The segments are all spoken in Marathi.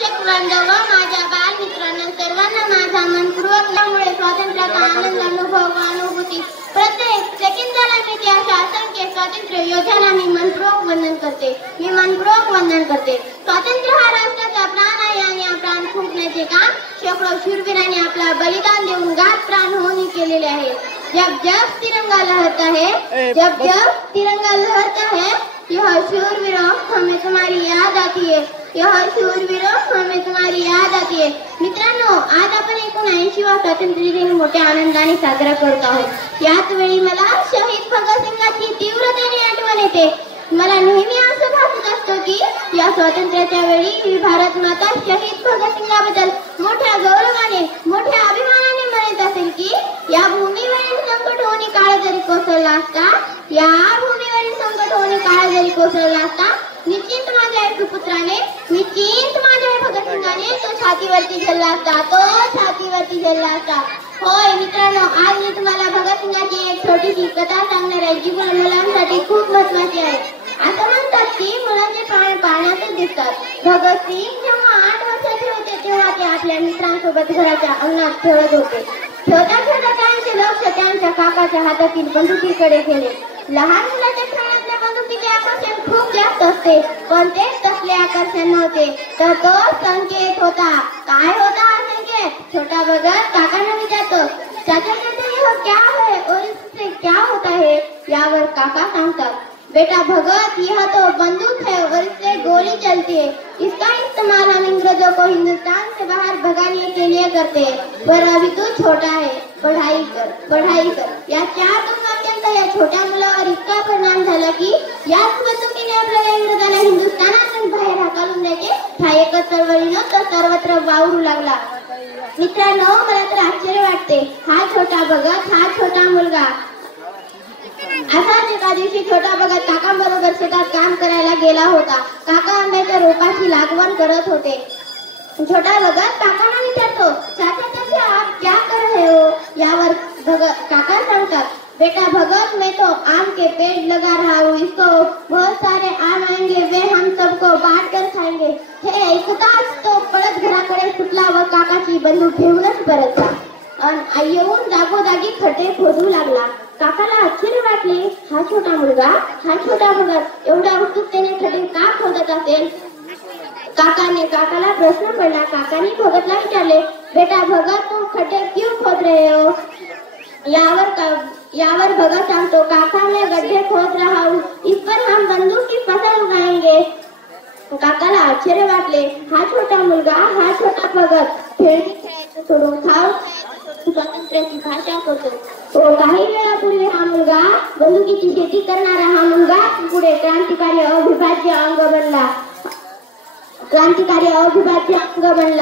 शिक्षक बांधव, माझ्या बालमित्रांनो, सर्वांना माझा मनपूर्वक त्यामुळे स्वातंत्र्याचा आनंद अनुभूती प्रत्येक सेकंदाला मी त्या असंख्य स्वातंत्र्य योद्ध्यांना मी मनपूर्वक वंदन करते. स्वातंत्र्य हा राष्ट्राचा प्राण आहे आणि हा प्राण फुंकण्याचे काम शेकडो शूरवीरांनी आपला बलिदान देऊन गात प्राण होऊन केलेले आहे. जब जब तिरंगा लहरता है, जब जब तिरंगा लहरता है, यह शूरवीरों हमें तुम्हारी याद आती है, यह शूरवीरों हमें तुम्हारी याद आती है. मित्रांनो, आज आपण 79वा स्वातंत्र्य दिन मोठ्या आनंदाने साजरा करत आहोत. याच वेळी मला शहीद भगतसिंगाची तीव्रतेने आठवण येते. मला नेहमी असं भासत असतं की या स्वातंत्र्याच्या वेळी भारत माता शहीद भगतसिंगाबद्दल मोठ्या गौरवाने, मोठ्या अभिमानाने म्हणत असेल की या भूमीवरील संकट होणे काळ जरी कोसळला असता, या भूमीवरील संकट होणे काळ जरी कोसळला असता, निश्चित माझ्या पुत्राने, निश्चित माझ्या भगतसिंगाने तो छातीवरती झेलला असता. होय मित्रांनो, आज मी तुम्हाला भगतसिंगाची एक छोटीशी कथा सांगणार आहे जी मुलांसाठी खूप महत्त्वाची आहे. असं म्हणतात की मुलांचे प्राण पाळण्यातच दिसतात. भगतसिंग जेव्हा 8 वर्षाचे होते तेव्हा ते आपल्या मित्रांसोबत घराच्या अंगणात खेळत होते. खेळता त्यांचे लक्ष त्यांच्या काकाच्या हातातील बंदुकीकडे गेले. लहान मुलाच्या खेळातल्या बंदुकीचे आकर्षण खूप जास्त असते, पण ते तसले आकर्षण नव्हते, तर तो संकेत होता. काय होता हा संकेत? छोटा भगत काकांना विचारतो, चाचा यह क्या है और इससे क्या होता है? यावर काका सांगतात, बेटा भगत, यह तो बंदूक है और इससे गोली चलती है. इसका इस्तेमाल हम अंग्रेजों को हिंदुस्तान से बाहर भगाने के लिए करते हैं, पर अभी तू छोटा है, पढ़ाई कर. या 4 वाक्यांचा या छोट्या मुलावर इतका परिणाम झाला की याच बंदुकीने आपल्याला इंग्रजांना हिंदुस्थानातून बाहेर हाकलून द्यायचे हा एकच चळवळीनं तो सर्वत्र वावरू लागला. मित्रांनो, मला तर आश्चर्य वाटते. हा छोटा भगत, हा छोटा मुलगा असाच एका दिवशी छोटा भगत काकांबरोबर शेतात काम करायला गेला होता. काका आंब्याच्या रोपाची लागवड करत होते. छोटा भगत काकांना विचारतो, चाचा आप क्या कर रहे हो? यावर काका सांगतात, बेटा भगत, मैं तो आम के पेड़ लगा रहा हूँ, इसको बहुत सारे आम आएंगे, वे हम सबको बांट कर खाएंगे. हे ऐकताच तो पळत घराकडे सुटला व काकाची बंदूक घेऊनच परतला. येऊन जागोजागी खड्डे खोदू लागला. काकाला आश्चर्य वाटले. हा छोटा मुलगा, हा छोटा भगत एवढ्या उत्सुकतेने खड्डे का खोदत असेल? काकाला प्रश्न पडला. काकाने भगतला विचारले, बेटा भगत, तुम खड्डे क्यों खोद रहे हो? यावर भगत सांगतो, काका मैं गड्ढे खोद रहा हूँ, इस पर हम बंदूक की फसल उगाएंगे. काकाला आश्चर्य वाटले. हा छोटा मुलगा, हा छोटा भगत खेळणी खेळायचं सोडून स्वातंत्र्याची भाषा करतो. तो काही वेळापूर्वी हा मुलगा, बंदुकीची शेती करणारा हा मुलगा पुढे क्रांतिकारी अविभाज्य अंग बनला.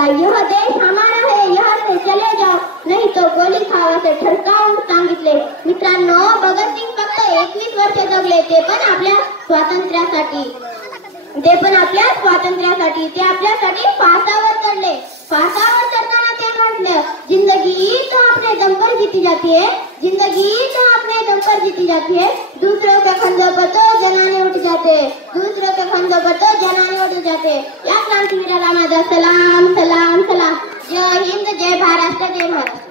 यह देश हमारा है, यहाँ से चले जाओ, नहीं तो गोली खाओ असे ठणकावून सांगितले. मित्रांनो, भगतसिंग फक्त 21 वर्ष जगले, ते पण आपल्या स्वातंत्र्यासाठी. ते आपल्यासाठी फासावर चढले. फासावर चढताना ते म्हटले, जिंदगी तो अपने दम पर जीती जाती है, जिंदगी तो अपने दम पर जीती जाती है, दूसरों के कंधों पर तो जनाने उठ जाते, दूसरों के कंधों पर तो जनाने उठ जाते. या क्रांतीवीराला माझा सलाम. जय हिंद, जय महाराष्ट्र, जय भारत.